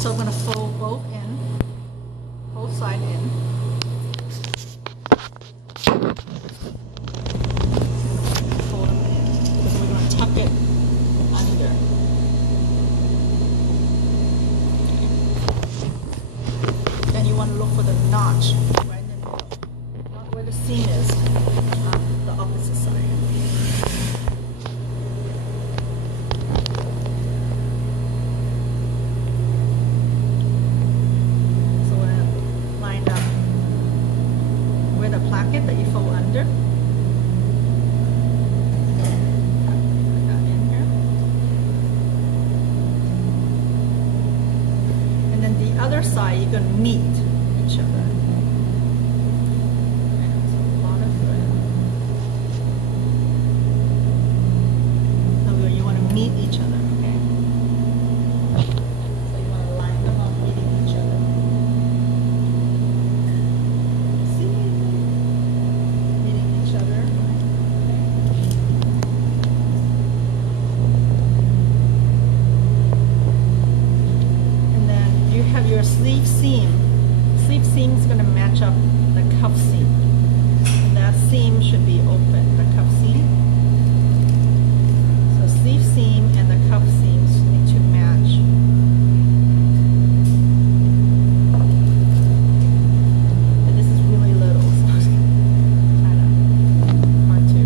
So I'm going to fold both side in. Fold them in because we're going to tuck it under. Then you want to look for the notch right in the middle, not where the seam is, on the opposite side. Placket that you fold under. Put that in here. And then the other side, you're going to meet each other. Okay, so a lot of thread. So you want to meet each other, okay? So you want to line them up, meeting each other. Your sleeve seam. Sleeve seam is going to match up the cuff seam. And that seam should be open, the cuff seam. So sleeve seam and the cuff seams need to match. And this is really little, so it's kind of hard to.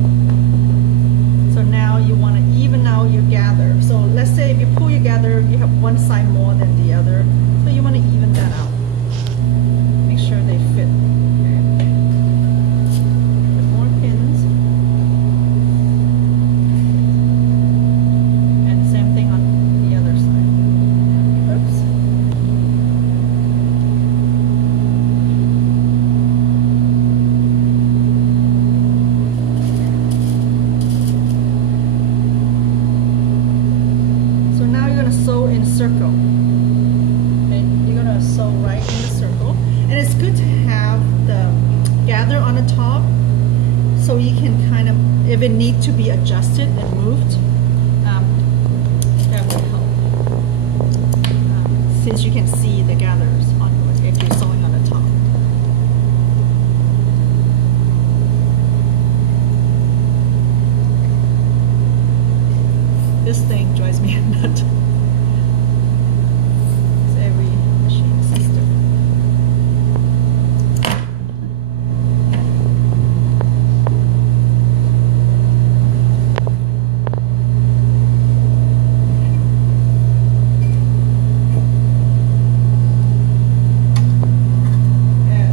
So now you want to even out your gather. So let's say if you pull your gather, you have one side more than the other. So you want to even that out. Make sure they fit. Okay. Put more pins. And same thing on the other side. Oops. So now you're going to sew in a circle. Sew right in the circle, and it's good to have the gather on the top so you can kind of, if it needs to be adjusted and moved, that will help, since you can see the gathers on if you're sewing on the top. This thing drives me nuts.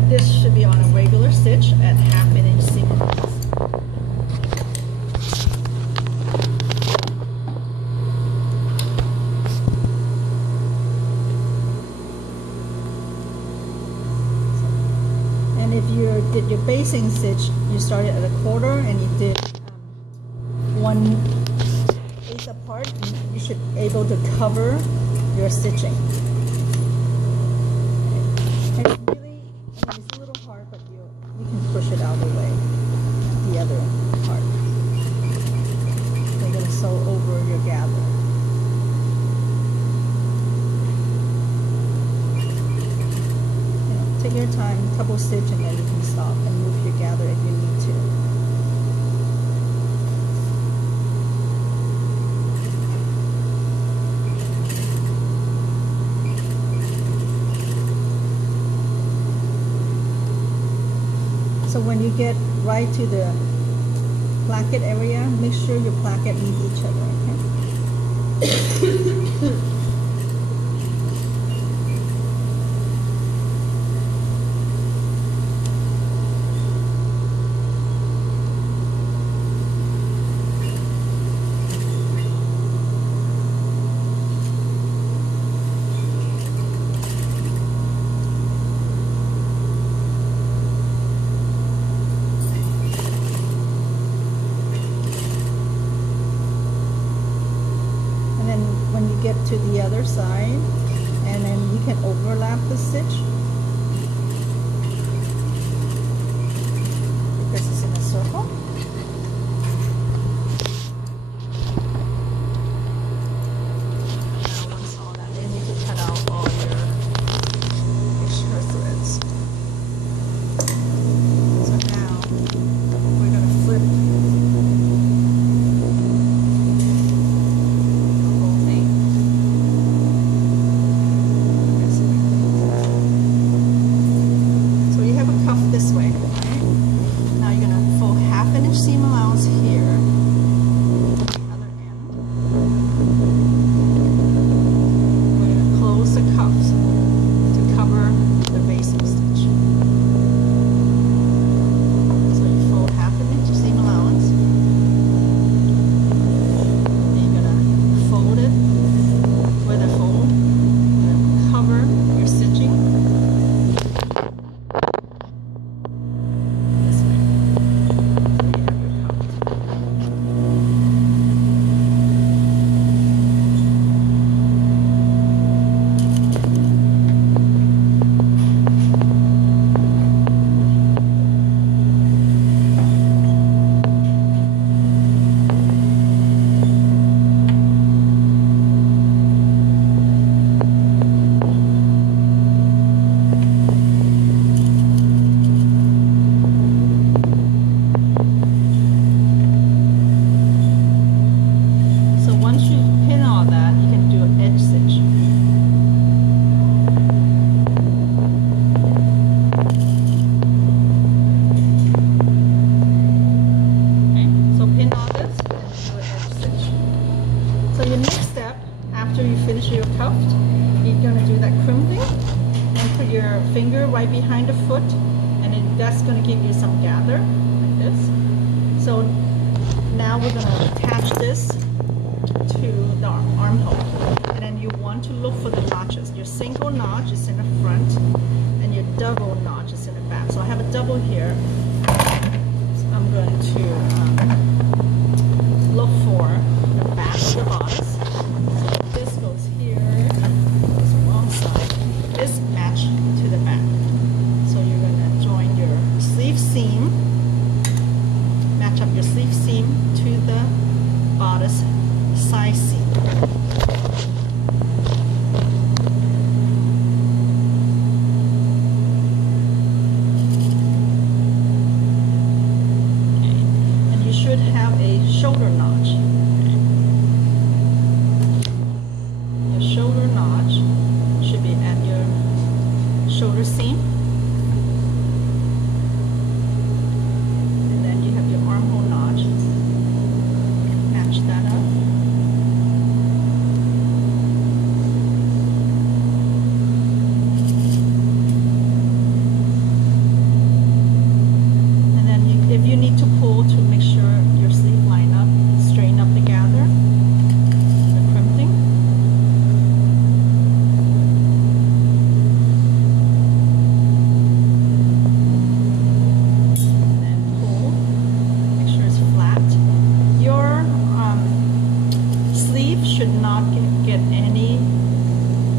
This should be on a regular stitch at 1/2 inch sequence. And if you did your basing stitch, you started at a 1/4 and you did 1/8 apart, you should be able to cover your stitching. Push it out of the way, the other part. You're going to sew over your gather. You know, take your time, couple stitch, and then you can stop and move your gather if you need to. So when you get right to the placket area, make sure your placket meet each other, okay? Get to the other side, and then you can overlap the stitch because it's in a circle. Now once all that in, you can cut out all your your cuff, you're gonna do that crimping and put your finger right behind the foot, and then that's gonna give you some gather like this. So now we're gonna attach this to the armhole, and then you want to look for the notches. Your single notch is in the front, and your double notch is in the back. So I have a double here. So I'm going to look for the back of the bodice. So this goes here, this wrong side. This match to the back. So you're going to join your sleeve seam, match up your sleeve seam to the bodice side seam. Have a shoulder notch. Your shoulder notch should be at your shoulder seam, and then you have your armhole notch. Match that up. And then if you need to pull to make sure should not get any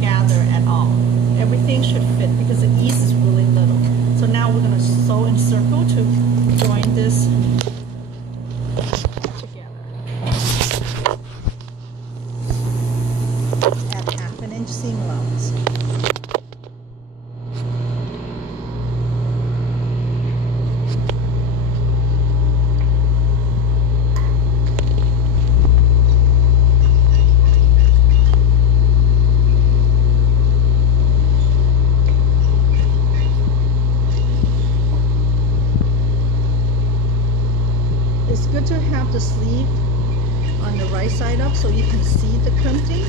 gather at all. Everything should fit because the ease is really little. So now we're going to sew in circle to join this together. Add 1/2 inch seam allowance. It's good to have the sleeve on the right side up so you can see the crimping,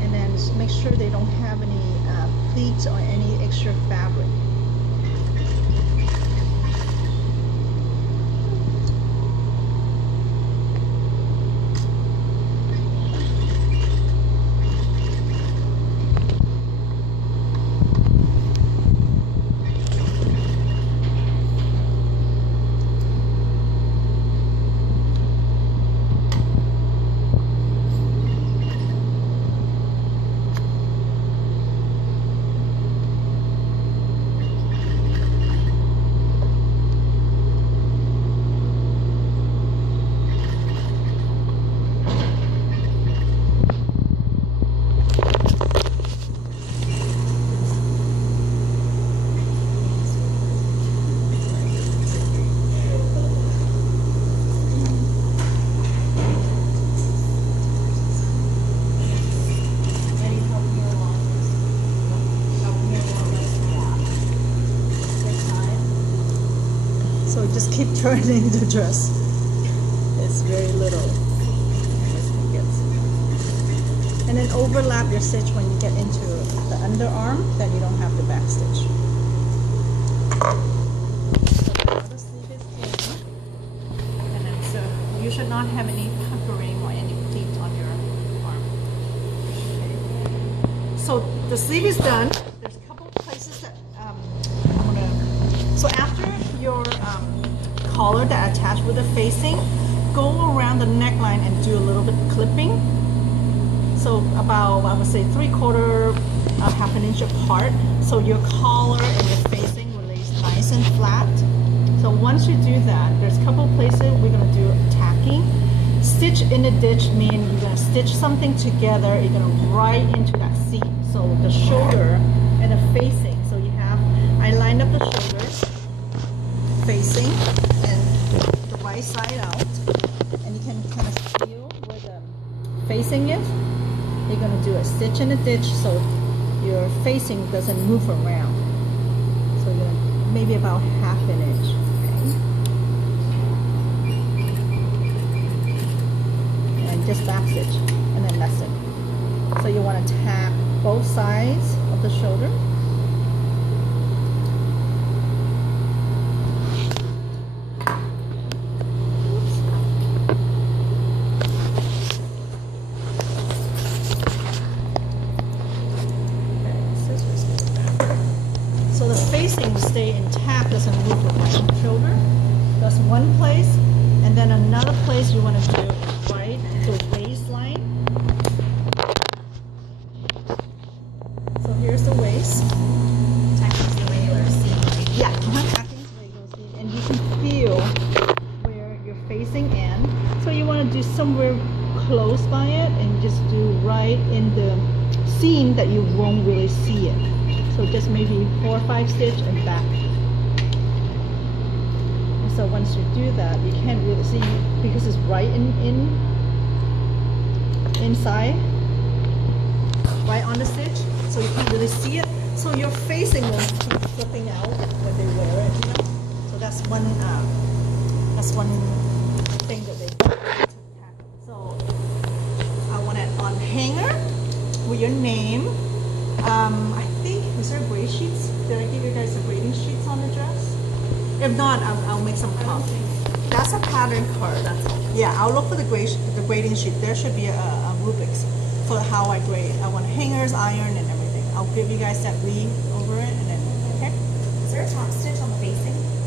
and then make sure they don't have any pleats or any extra fabric. So just keep turning the dress. It's very little. And then overlap your stitch when you get into the underarm, then you don't have the back stitch. So the other sleeve is in. And then so you should not have any puckering or any pleat on your arm. Okay. So the sleeve is done. There's a couple of places that so after your collar that attached with the facing, go around the neckline and do a little bit of clipping. So about, I would say 3/4, 1/2 inch apart. So your collar and your facing will lay nice and flat. So once you do that, there's a couple of places we're gonna do tacking. Stitch in a ditch means you're gonna stitch something together. You're gonna right into that seam. So the shoulder and the facing. So you have, I lined up the shoulder, facing, and the right side out, and you can kind of feel where the facing is. You're going to do a stitch in a ditch so your facing doesn't move around. So you're going to maybe about 1/2 inch. Okay. And just back stitch, and then that's it. So you want to tap sides of the shoulder. So the facing will stay intact, doesn't move with my shoulder. That's one place. And then another place you want to do is right the waistline. So here's the waist. Tacking the regular seam, right? Yeah, tacking the regular seam. And you can feel where you're facing in. So you want to do somewhere close by it and just do right in the seam that you won't really see it. So just maybe 4 or 5 stitch and back. And so once you do that, you can't really see because it's right inside, right on the stitch. So you can't really see it. So your facing won't keep flipping out when they wear it. You know? So that's one thing that they do. So I want it on hanger with your name. I think, is there gray sheets? Did I give you guys the grading sheets on the dress? If not, I'll make some copies. That's a pattern card. That's all. Yeah, I'll look for the grading sheet. There should be a rubrics for how I grade. I want hangers, iron, and everything. I'll give you guys that weave over it, and then, okay? Is there a top stitch on the facing?